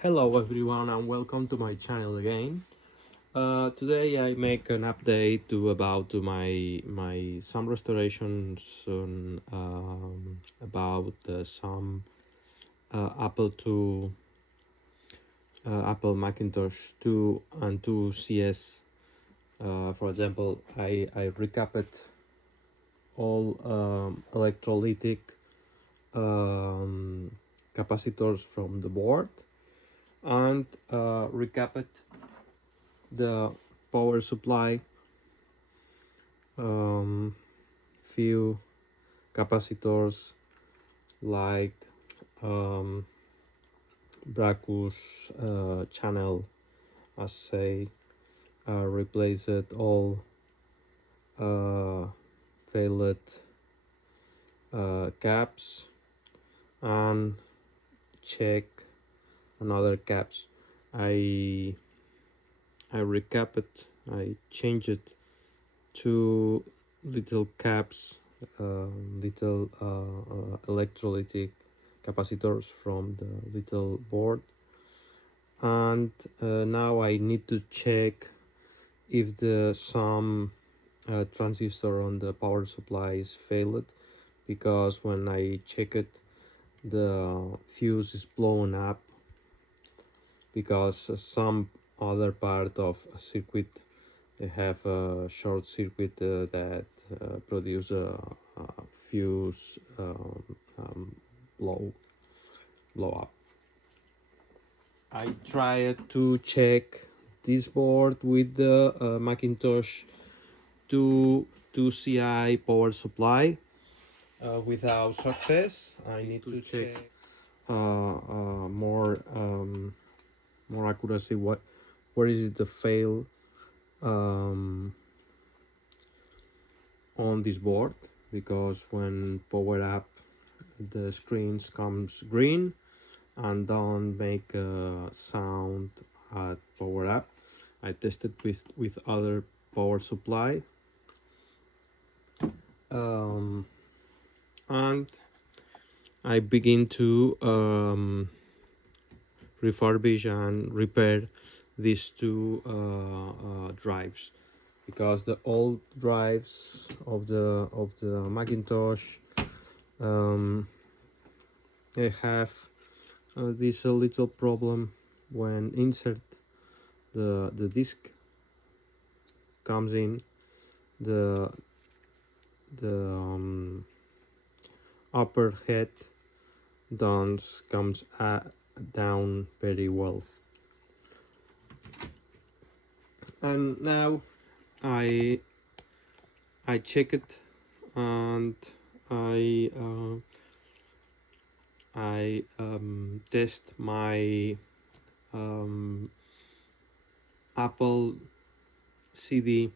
Hello everyone and welcome to my channel again. Today I make an update about my some restorations on about some Apple II, Apple Macintosh 2 and 2 CS. For example, I recapped all electrolytic capacitors from the board and recapped the power supply, few capacitors like Bracus channel, as say, replaced all uh, failed caps and check another caps. I recap it. I change it to little caps, little electrolytic capacitors from the little board, and now I need to check if the some transistor on the power supply is failed, because when I check it, the fuse is blown up because some other part of a circuit they have a short circuit that produce a fuse blow up. I tried to check this board with the Macintosh 2 CI power supply without success. I need to check more accuracy. Where is the fail on this board? Because when power up, the screens comes green and don't make a sound at power up. I tested with other power supply, and I begin to refurbish and repair these two drives, because the old drives of the Macintosh, they have this little problem when insert the disk comes in, the upper head don't comes down very well. And now I check it, and I test my Apple CD.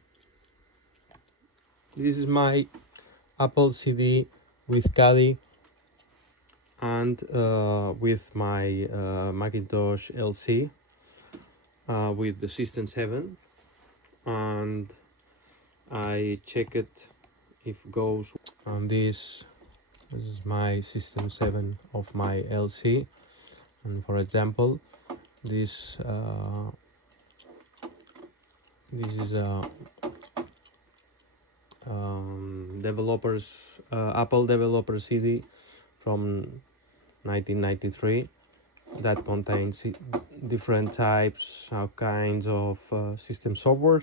This is my Apple CD with Caddy and with my Macintosh LC with the System 7, and I check it if goes on this. This is my System 7 of my LC, and for example, this is a developers Apple developer CD from 1993 that contains different types, kinds of system software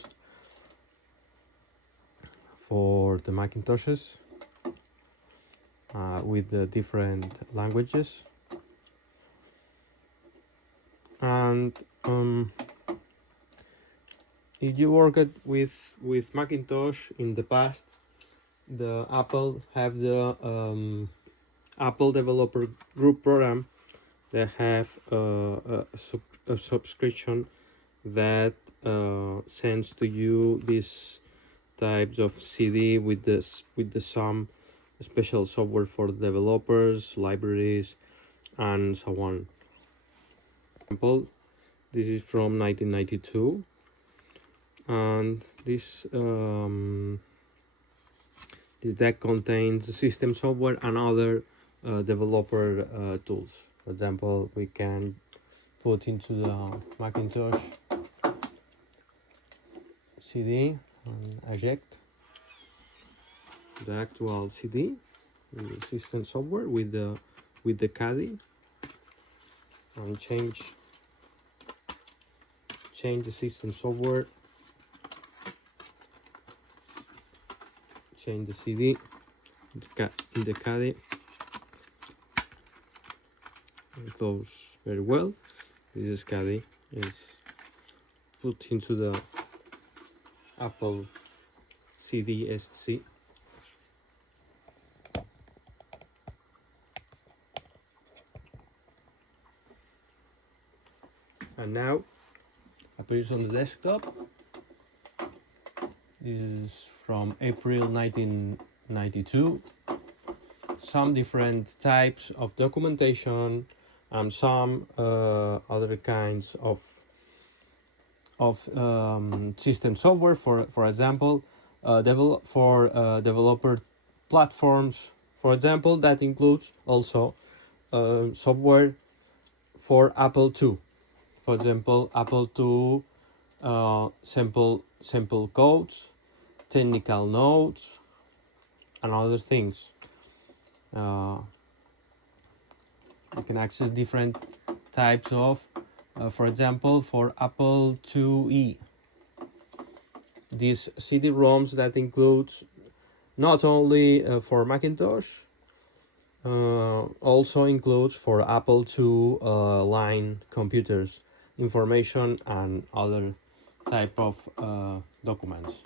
for the Macintoshes with the different languages. And if you worked with Macintosh in the past, the Apple have the Apple Developer Group program. They have a subscription that sends to you these types of CD with some special software for developers, libraries, and so on. For example, this is from 1992, and this deck contains system software and other developer tools. For example, we can put into the Macintosh CD and eject the actual CD in the system software with the caddy, and change the system software, change the CD in the caddy, and close very well. This caddy is put into the Apple CDSC. And now appears on the desktop. This is from April 1992. Some different types of documentation and some other kinds of system software. For example, developer platforms. For example, that includes also software for Apple II. For example, Apple II simple codes, technical notes, and other things. You can access different types of, for example, for Apple IIe, these CD-ROMs that includes not only for Macintosh, also includes for Apple II line computers, information and other type of documents.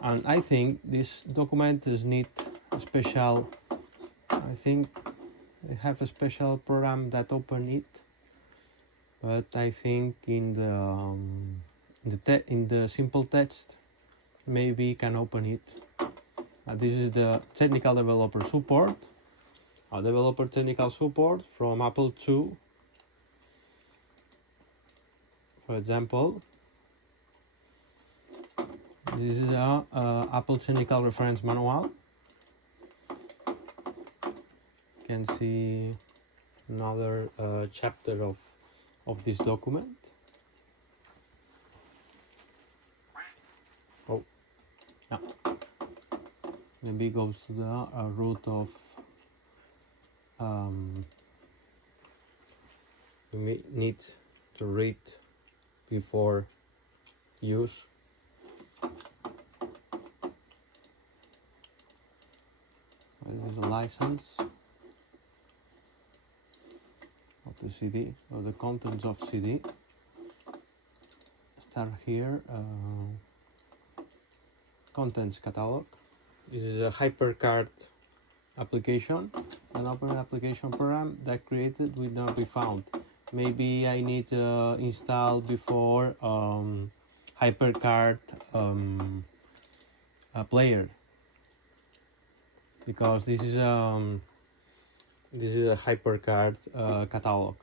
And I think this document is need a special, I think I have a special program that open it, but I think in the simple text maybe can open it. This is the technical developer support, developer technical support from Apple II. For example, this is a Apple technical reference manual. You can see another chapter of this document. Oh, yeah. Maybe goes to the root of we need to read before use. This is a license of the CD, or the contents of CD. Start here, contents catalog. This is a HyperCard application, an open application program that created will not be found. Maybe I need to install before HyperCard a player, because this is a HyperCard catalog.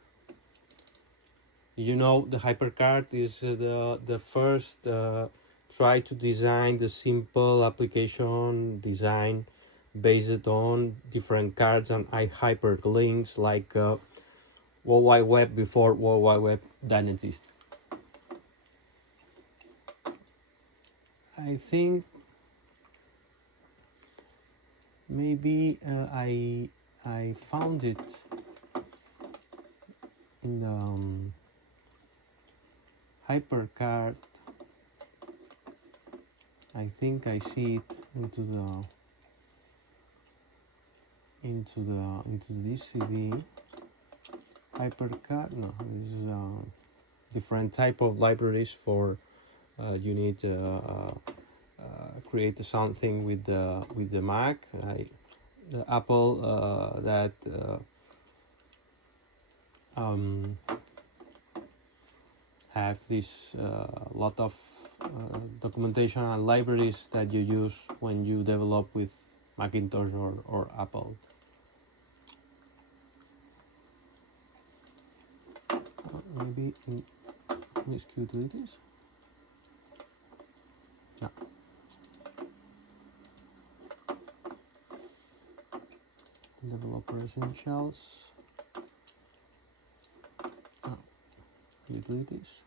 You know, the HyperCard is the first try to design the simple application design based on different cards and hyperlinks, like World Wide Web before World Wide Web didn't exist. I think maybe I found it in the HyperCard. I think I see it into this CD. HyperCard. No, this is a different type of libraries for you need to create something with the Mac. The Apple that have this lot of documentation and libraries that you use when you develop with Macintosh or Apple. Maybe misc utilities. Yeah. Developer essentials. utilities.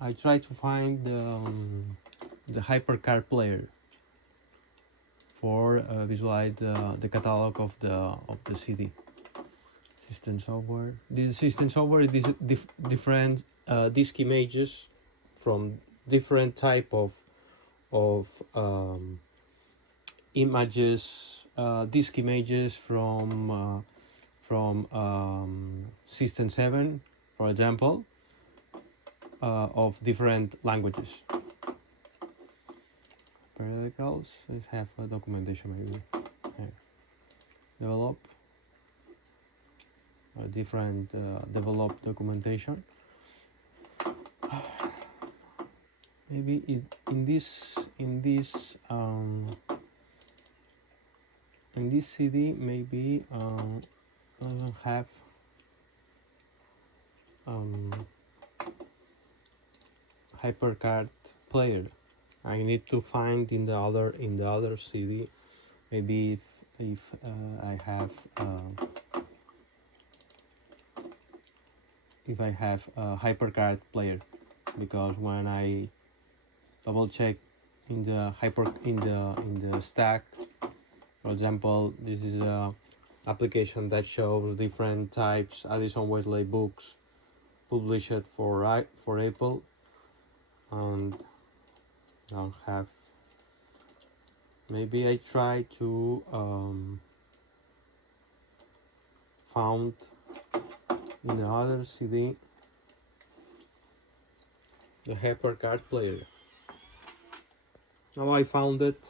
I try to find the hypercard player for visualize the catalog of the CD. System software. This system software is different disk images from different type of images, disk images from System 7, for example, of different languages. Periodicals, let's have a documentation maybe. Here. Develop a different develop documentation. Maybe in this CD maybe doesn't have hypercard player. I need to find in the other CD. Maybe if I have a hypercard player, because when I double check in the stack, for example, this is a application that shows different types Addison Wesley books published for Apple, and don't have. Maybe I try to found in the other CD the hypercard player. Now I found it.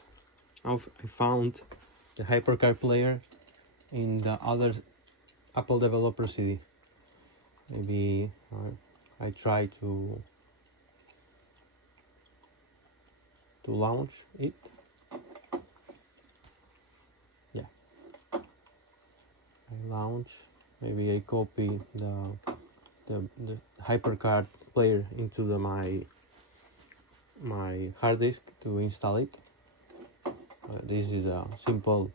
I found the hypercard player in the other Apple developer CD. Maybe I try to launch it. Yeah, I launch. Maybe I copy the hypercard player into my hard disk to install it. This is a simple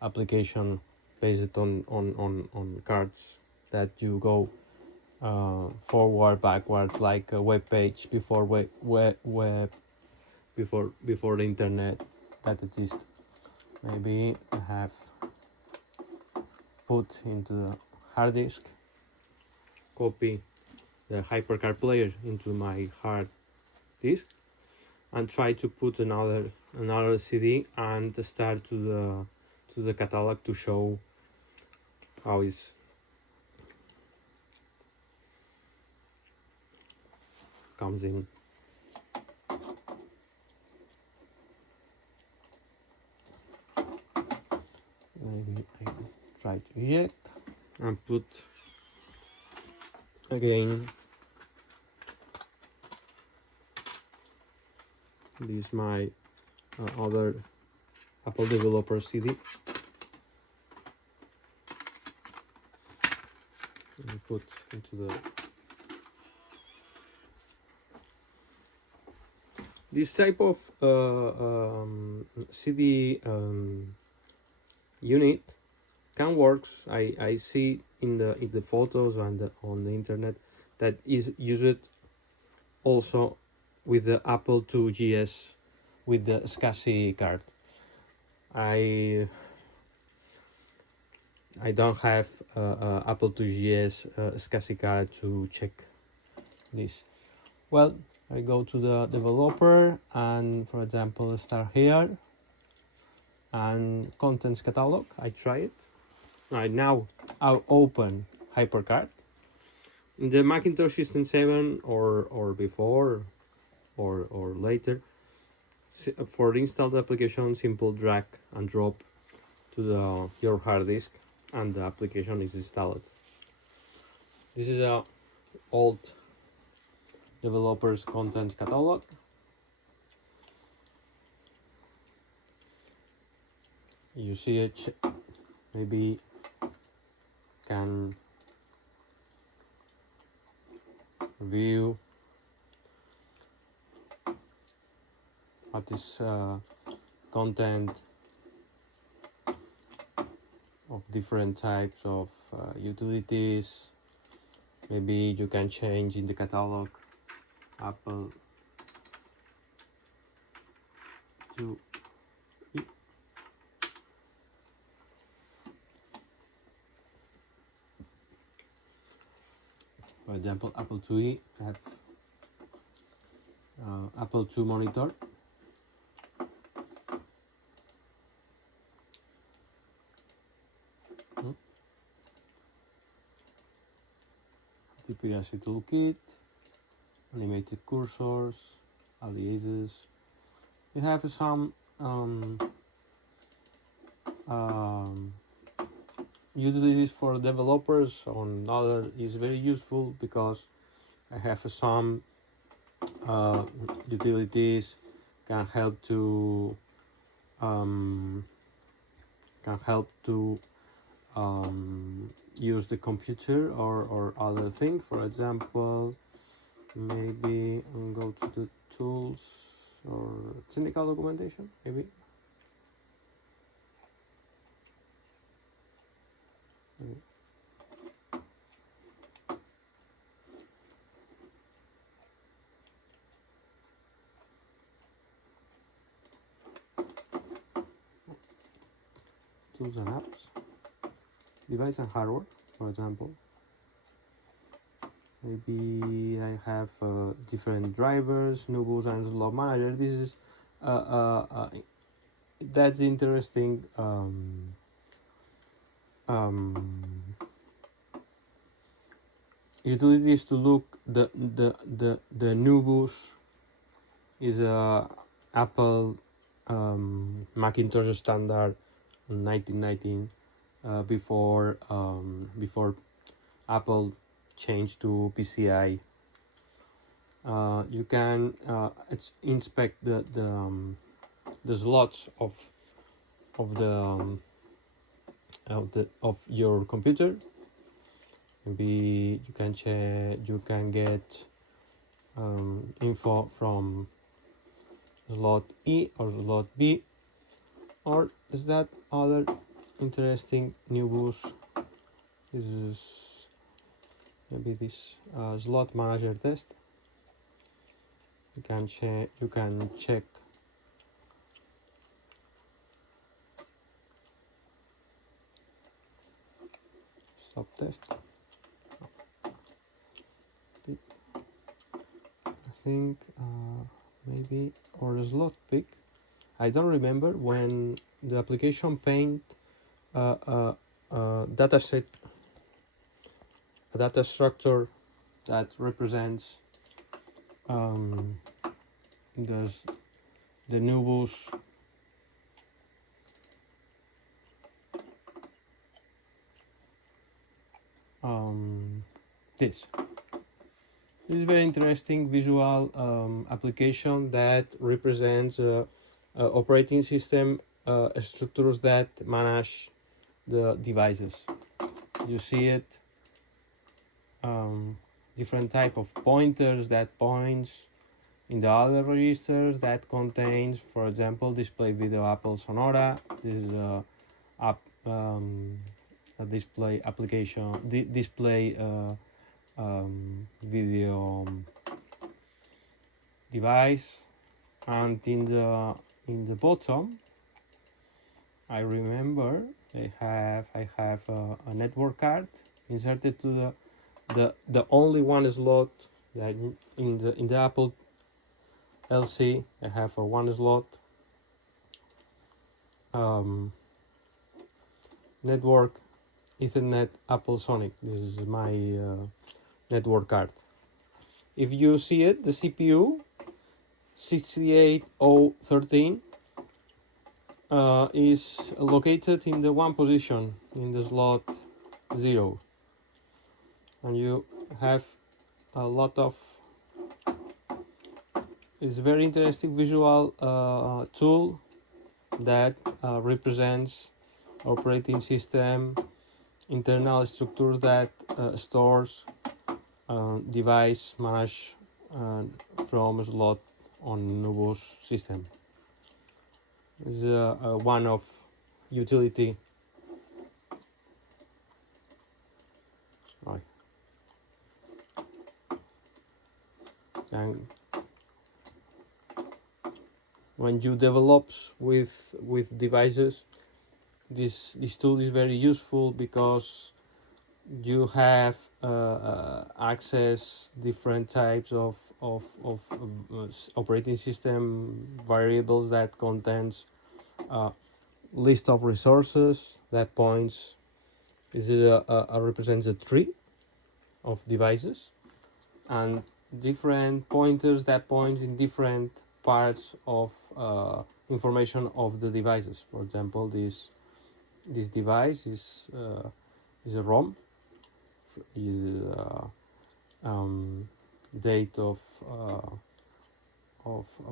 application based on cards that you go forward, backward, like a web page before before the internet that exists. Maybe I have put into the hard disk, copy the hypercard player into my hard disk, and try to put another CD and start to the catalog to show how is comes in. Maybe I try to eject and put again this my other Apple developer CD, and put into the this type of CD unit can works. I see in the photos and on the internet that is used also with the Apple IIgs with the SCSI card. I don't have Apple IIgs SCSI card to check this. Well, I go to the developer and, for example, start here and contents catalog. I try it. Right now I'll open hypercard. In the Macintosh System 7 or before or later, for installed application, simple drag and drop to your hard disk and the application is installed. This is a old developers contents catalog. You see it, maybe can view what is content of different types of utilities, Maybe you can change in the catalog Apple to E. For example, Apple IIe have Apple II monitor. TPRC toolkit, animated cursors, aliases. We have some utilities for developers. On other is very useful because I have some utilities can help to use the computer or other thing. For example, maybe go to the tools or technical documentation, maybe. Tools and apps, device and hardware, for example. Maybe I have different drivers, Nubus and slot manager. This is that's interesting. Utilities to look the Nubus is a Apple Macintosh standard 1919 before Apple changed to PCI. You can inspect the slots of your computer. Maybe you can get info from slot E or slot B, or is that other interesting new boost? This is maybe this slot manager test. You can check stop test. I think maybe or a slot pick. I don't remember when the application paint data set, a data structure that represents the Nubus this is very interesting visual application that represents operating system structures that manage the devices. You see it, different type of pointers that points in the other registers that contains, for example, display video Apple Sonora. This is a display application, display video device, and in the bottom, I remember I have a network card inserted to the only one slot that in the Apple LC. I have a one slot network Ethernet Apple Sonic. This is my network card. If you see it, the CPU 68013 is located in the one position in the slot 0, and you have a lot of. It's very interesting visual tool that represents operating system internal structure that stores device managed from slot on Nubus system. This is one of utility. Right. And when you develop with devices, this tool is very useful because you have access different types of operating system variables that contains a list of resources that points. This is represents a tree of devices and different pointers that points in different parts of information of the devices. For example, this device is a ROM, is date of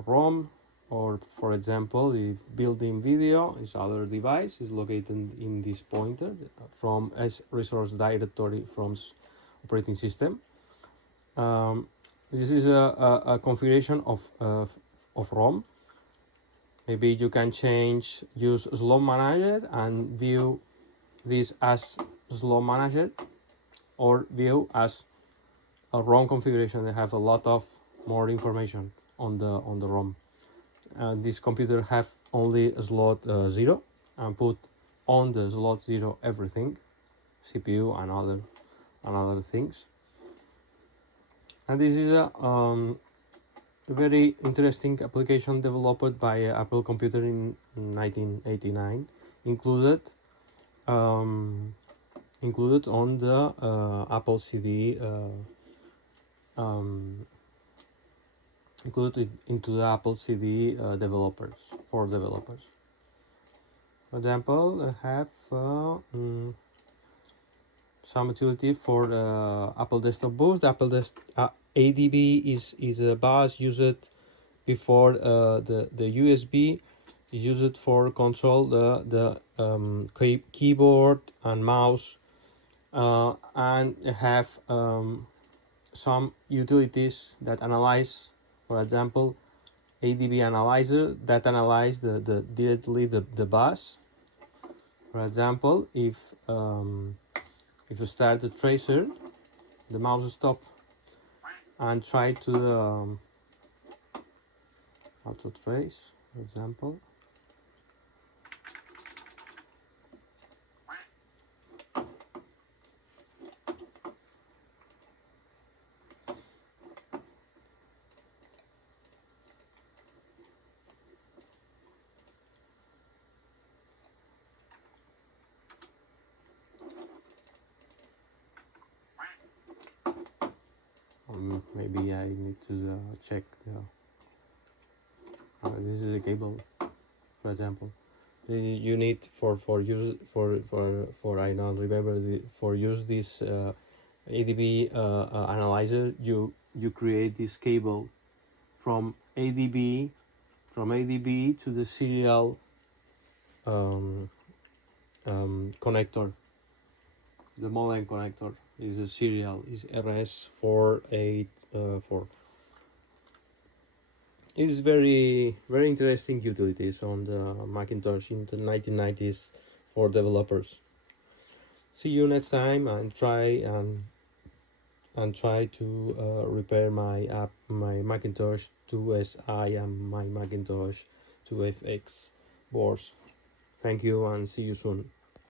ROM, or for example, if built-in video is other device is located in this pointer from as resource directory from operating system. This is a configuration of ROM. Maybe you can use slot manager and view this as slot manager, or view as a ROM configuration that have a lot of more information on the ROM. This computer have only a slot 0 and put on the slot 0 everything, CPU and other things. And this is a very interesting application developed by Apple Computer in 1989, included on the Apple CD, included into the Apple CD developers. For example, I have some utility for the Apple Desktop Bus. The Apple ADB is a bus used before the USB is used for control the keyboard and mouse, and have some utilities that analyze, for example, ADB analyzer that analyze the directly the bus. For example, if you start the tracer, the mouse stop and try to auto trace, for example. Maybe I need to check this is a cable, for example. You need for use for I don't remember for use this ADB analyzer. You create this cable from ADB to the serial connector. The modem connector is a serial, is RS484. It is very interesting utilities on the Macintosh in the 1990s for developers. See you next time, and try to repair my Macintosh 2SI and my Macintosh 2FX boards. Thank you and see you soon.